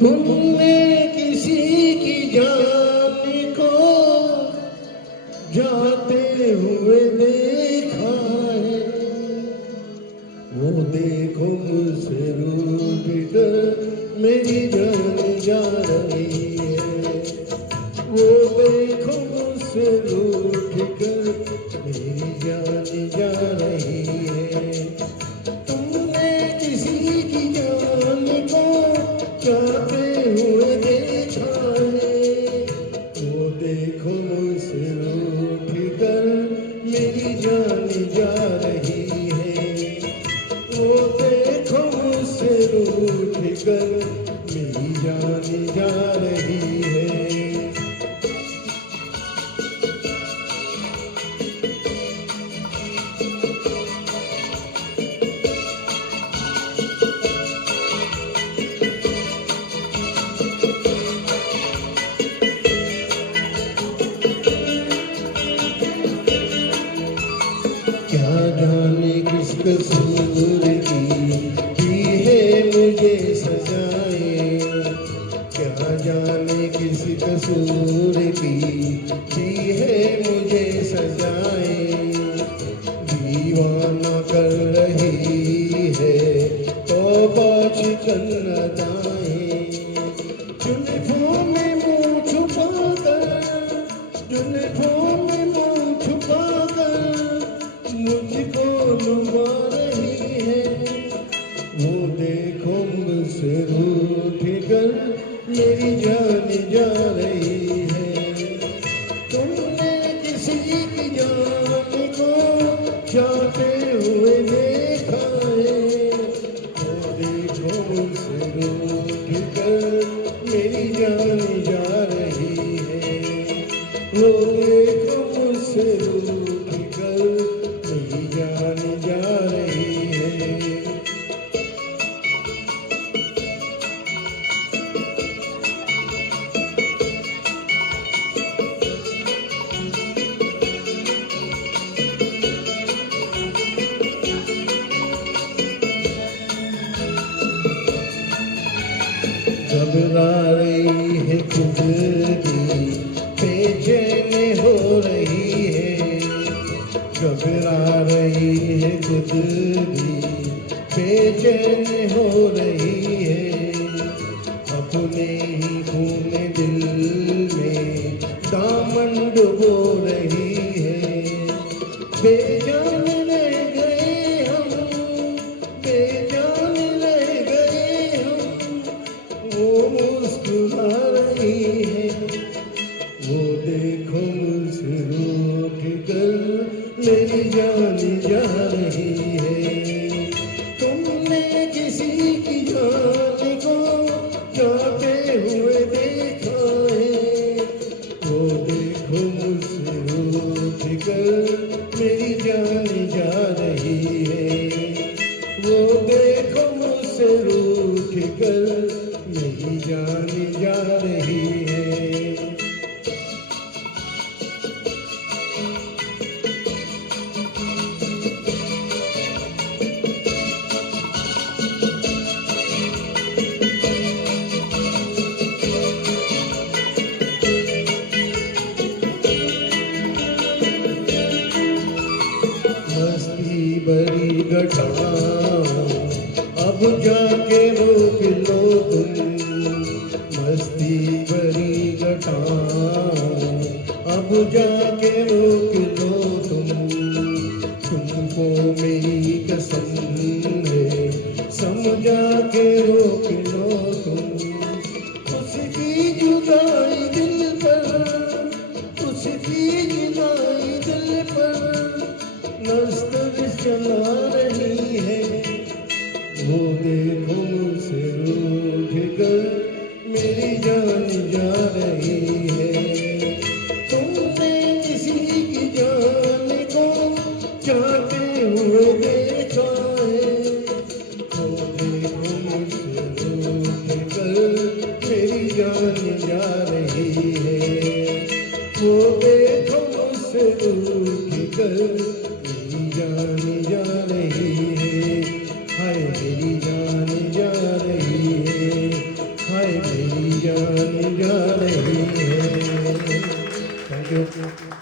तुमने किसी की जान को जाते हुए देखा है, वो देखो मुझसे रूठ कर मेरी जान जा रही है, वो देखो मुझसे रूठ कर मेरी जान जा रही है। तुमने किसी की जान को जाते हुए देखा है, वो देखो मुझसे रूठ कर मेरी जान जा रही है, वो देखो मुझसे रूठ कर मेरी जान जा रही है। क्या जाने किस कसूर की है मुझे सजाए, क्या जाने किस कसूर की है मुझे सजाए, दीवाना कर रही है तौबा शिकन अदाएं, जुल्फों में मुँह छुपा कर, जुल्फों में मुँह छुपा कर मुझको लुभा रही है, वो देखो मुझसे रूठ कर मेरी जान जा रही है। तुमने किसी की जान को जाते हुए देखा है, वो देखो मुझसे रूठ कर मेरी जान जा रही है, वो देखो मुझसे रूठ कर मेरी जान जा रही है। घबरा रही है खुद भी, बेचैन हो रही है, घबरा रही है खुद भी, बेचैन हो रही है, अपने ही खून दिल में दामन डुबो रही है, बेजान रह गए हम, बेजान रह गए हम, वो मुस्कुरा रही है, वो देखो मुझसे रूठ कर मेरी जान जा रही है। तुमने किसी की जान को जाते हुए देखा है, वो देखो मुझसे रूठ कर मेरी जान जा रही है, वो देखो मुझसे रूठ कर मेरी जान जा रही है। मस्ती बड़ी घटा अब जाके रोक लो तुम, मस्ती बड़ी घटा अब जाके रोक लो तुम, तुमको मेरी कसम है समझा के रोक लो तुम, उसकी जुदाई दिल पर, उसकी जुदाई दिल पर नस्तर चला रही है, वो देखो मुझसे रूठ कर मेरी जान जा रही है। तुमने किसी की जान को जाते हुए देखा है, वो देखो मुझसे रूठ कर मेरी जान जा रही है, वो देखो मुझसे रूठ कर मेरी जान जा रही है, हाय मेरी जान जा रही है, हाय। मेरी जान जा रही है। Thank you.